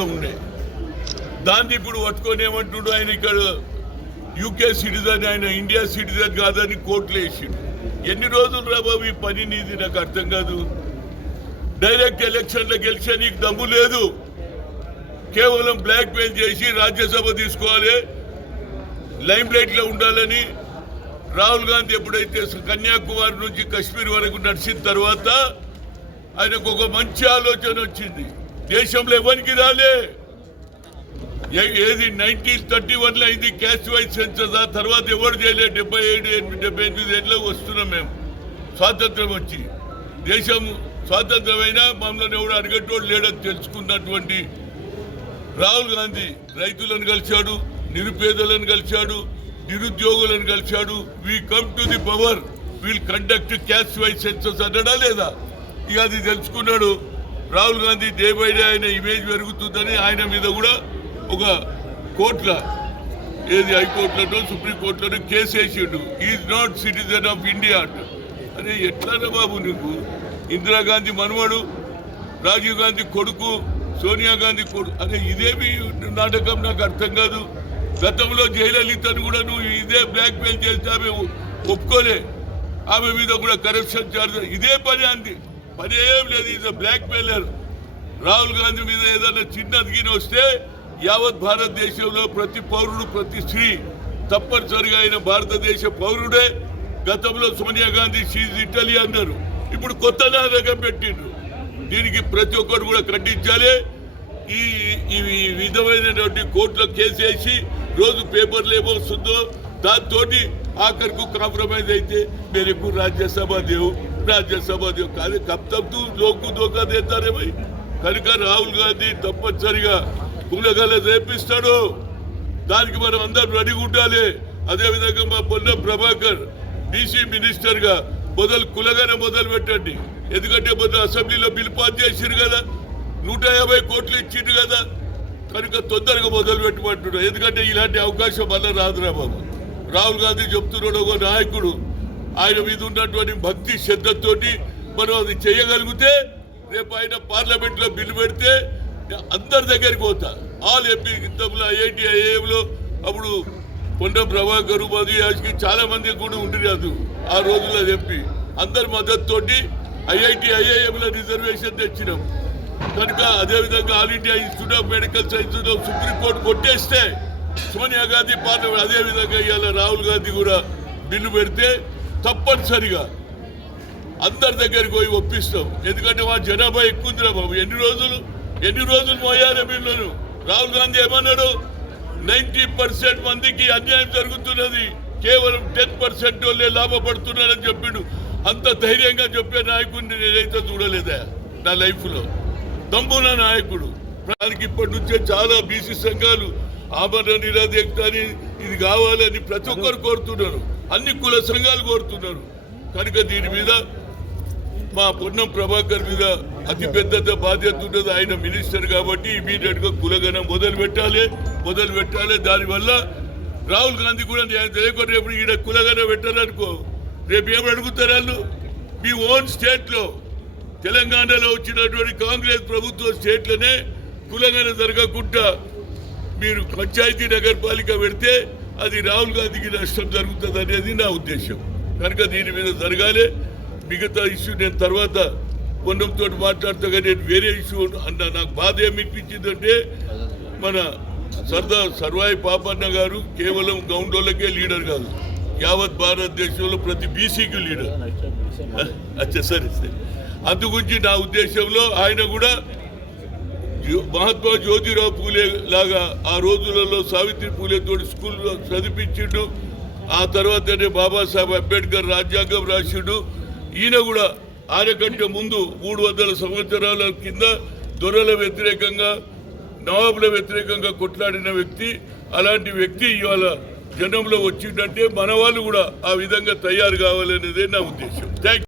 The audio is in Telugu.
ఉండే దాన్ని ఇప్పుడు పట్టుకొని ఏమంటుడు ఆయన ఇక్కడ యూకే సిటిజన్ ఆయన ఇండియా సిటిజన్ కాదని కోర్టులో వేసిండు. ఎన్ని రోజులు రా బాబు ఈ పని నీది నాకు అర్థం కాదు. డైరెక్ట్ ఎలక్షన్లో గెలిచే నీకు దమ్ము లేదు. కేవలం బ్లాక్ మెయిల్ చేసి రాజ్యసభ తీసుకోవాలి, లైమ్ లైట్లో ఉండాలని రాహుల్ గాంధీ ఎప్పుడైతే కన్యాకుమారి నుంచి కాశ్మీర్ వరకు నడిచిన తర్వాత ఆయనకు ఒక మంచి ఆలోచన వచ్చింది. దేశంలో ఎవరికి రాలే, ఏది 1931లో అయింది క్యాస్ట్ వైజ్ సెన్సస్. ఆ తర్వాత ఎవరు చేయలేదు. 77, 78 ఏళ్ళలో వస్తున్నాం మేము స్వాతంత్రం వచ్చి. దేశం స్వాతంత్రమైనా మమ్మల్ని ఎవరు అడిగేటోడు లేడని తెలుసుకున్నటువంటి రాహుల్ గాంధీ రైతులను కలిశాడు, నిరుపేదలను కలిశాడు, నిరుద్యోగులను కలిశాడు. We come to the power, wheel conduct caste wise census అన్నాడా లేదా? ఇక అది తెలుసుకున్నాడు Rahul Gandhi. Day by day ఆయన ఇమేజ్ పెరుగుతుందని ఆయన మీద కూడా ఒక కోర్టుల ఏది హైకోర్టులో సుప్రీంకోర్టులో కేసు వేసిండు. Is not citizen of India అంట. అరే ఎట్లానా బాబు నీకు? ఇందిరాగాంధీ మనవడు, రాజీవ్ గాంధీ కొడుకు, సోనియా గాంధీ కొడుకు. అరే ఇదేమి నాటకం నాకు అర్థం కాదు. గతంలో జయలలితను కూడా నువ్వు ఇదే బ్లాక్ మెయిల్ చేస్తే ఆమె ఒప్పుకోలే. ఆమె మీద కూడా కరప్షన్ చార్జ్. ఇదే పని అంది, పని ఏం లేదు. Is blackmailer. Rahul Gandhi మీద ఏదైనా చిన్నదిగిన వస్తే యావత్ భారతదేశంలో ప్రతి పౌరుడు, ప్రతి స్త్రీ తప్పనిసరిగా ఆయన భారతదేశ పౌరుడే. గతంలో సోనియా గాంధీ షీజ్ ఇటలీ అన్నారు, ఇప్పుడు కొత్త నాటకం పెట్టిండ్రు. దీనికి ప్రతి ఒక్కరు కూడా ఖండించాలి. ఈ విధమైనటువంటి కోర్టులో కేసు వేసి రోజు పేపర్లు ఏమొస్తుందో దాంతో ఆఖరికి కాంప్రమైజ్ అయితే మేరకు రాజ్యసభ దేవు కాదు. కబ్ తక్ లోకు దోకా దేతారే భయ్. కనుక రాహుల్ గాంధీ తప్పనిసరిగా కులగల రేపిస్తాడు. దానికి మనం అందరం రెడీగా ఉండాలి. అదేవిధంగా మా పొన్న ప్రభాకర్ బీసీ మినిస్టర్గా కులగానే మొదలు పెట్టండి. ఎందుకంటే మొదలు అసెంబ్లీలో బిల్ పాస్ చేసిరు కదా, 150 కోట్లు ఇచ్చిండ్రు కదా. కనుక తొందరగా మొదలు పెట్టమంటున్నాడు. ఎందుకంటే ఇలాంటి అవకాశం మళ్ళీ రాదురా బాబు. రాహుల్ గాంధీ చెప్తున్నాడు, ఒక నాయకుడు ఆయన మీద ఉన్నటువంటి భక్తి శ్రద్ధతోటి మనం అది చేయగలిగితే రేపు ఆయన పార్లమెంట్లో బిల్లు పెడితే అందరి దగ్గరికి పోతా. ఆల్ ఎంపీ ఇంతలో ఐఐటి ఐఏఎంలో అప్పుడు పొన్న ప్రభాకర్ మధుయాజ్కి చాలా మంది కూడా ఉండేది ఆ రోజుల్లో ఎంపీ. అందరి మద్దతుతోటి ఐఐటి ఐఐఎంలో రిజర్వేషన్ తెచ్చినాం. కనుక అదేవిధంగా all India institute of medical సైన్స్లో సుప్రీంకోర్టు కొట్టేస్తే సోనియా గాంధీ పార్లమెంట్, అదేవిధంగా ఇవాళ రాహుల్ గాంధీ కూడా బిల్లు పెడితే తప్పనిసరిగా అందరి దగ్గరికి పోయి ఒప్పిస్తాం. ఎందుకంటే మా జనాభా ఎక్కువ ఉందిరా బాబు. ఎన్ని రోజులు మోయాలి బిల్లును? రాహుల్ గాంధీ ఏమన్నాడు? 90% మందికి అన్యాయం జరుగుతున్నది, కేవలం 10% వాళ్ళే లాభపడుతున్నారని చెప్పిండు. అంత ధైర్యంగా చెప్పే నాయకుడిని నేనైతే చూడలేదా నా లైఫ్లో. దమ్మున నాయకుడు. దానికి ఇప్పటి నుంచే చాలా బీసీ సంఘాలు ఆభరణ నిరాధేక్తాన్ని ఇది కావాలని ప్రతి ఒక్కరు కోరుతున్నారు. అన్ని కుల సంఘాలు కోరుతున్నారు. కనుక దీని మీద మా పొన్నం ప్రభాకర్ మీద అతి పెద్ద బాధ్యత ఉన్నది. ఆయన మినిస్టర్ కాబట్టి ఇమీడియట్ గా కులగనం మొదలు పెట్టాలి. దానివల్ల రాహుల్ గాంధీ కూడా తెలియకుండా రేపు ఈయన కులగనం పెట్టారనుకో, రేపు ఏమి అడుగుతారు వాళ్ళు? మీ ఓన్ స్టేట్ లో తెలంగాణలో వచ్చినటువంటి కాంగ్రెస్ ప్రభుత్వ స్టేట్లోనే కులగనం జరగకుండా మీరు పంచాయతీ నగరపాలిక పెడితే అది రాహుల్ గాంధీకి నష్టం జరుగుతుంది అనేది నా ఉద్దేశం. కనుక దీని మీద జరగాలి. మిగతా ఇష్యూ నేను తర్వాత పొన్నంతో మాట్లాడతాగా. నేను వేరే ఇష్యూ అన్న నాకు బాధ ఏమిపించిందంటే మన సర్దార్ సర్వాయి పాపన్న గారు కేవలం గౌండోళ్ళకే లీడర్ కాదు, యావత్ భారతదేశంలో ప్రతి బీసీకి లీడర్. సరే అందుగురించి నా ఉద్దేశంలో ఆయన కూడా మహాత్మా జ్యోతిరావు పూలే లాగా ఆ రోజులలో సావిత్రి పూలేతో స్కూల్లో చదివించిండు. ఆ తర్వాతనే బాబాసాహెబ్ అంబేద్కర్ రాజ్యాంగం రాసిండు. ఈయన కూడా ఆయన కంటే ముందు 300 సంవత్సరాల కింద దొరల వ్యతిరేకంగా, నవాబుల వ్యతిరేకంగా కొట్లాడిన వ్యక్తి. అలాంటి వ్యక్తి ఇవాళ జనంలో వచ్చిందంటే మన వాళ్ళు కూడా ఆ విధంగా తయారు కావాలనేదే నా ఉద్దేశం. Thank you.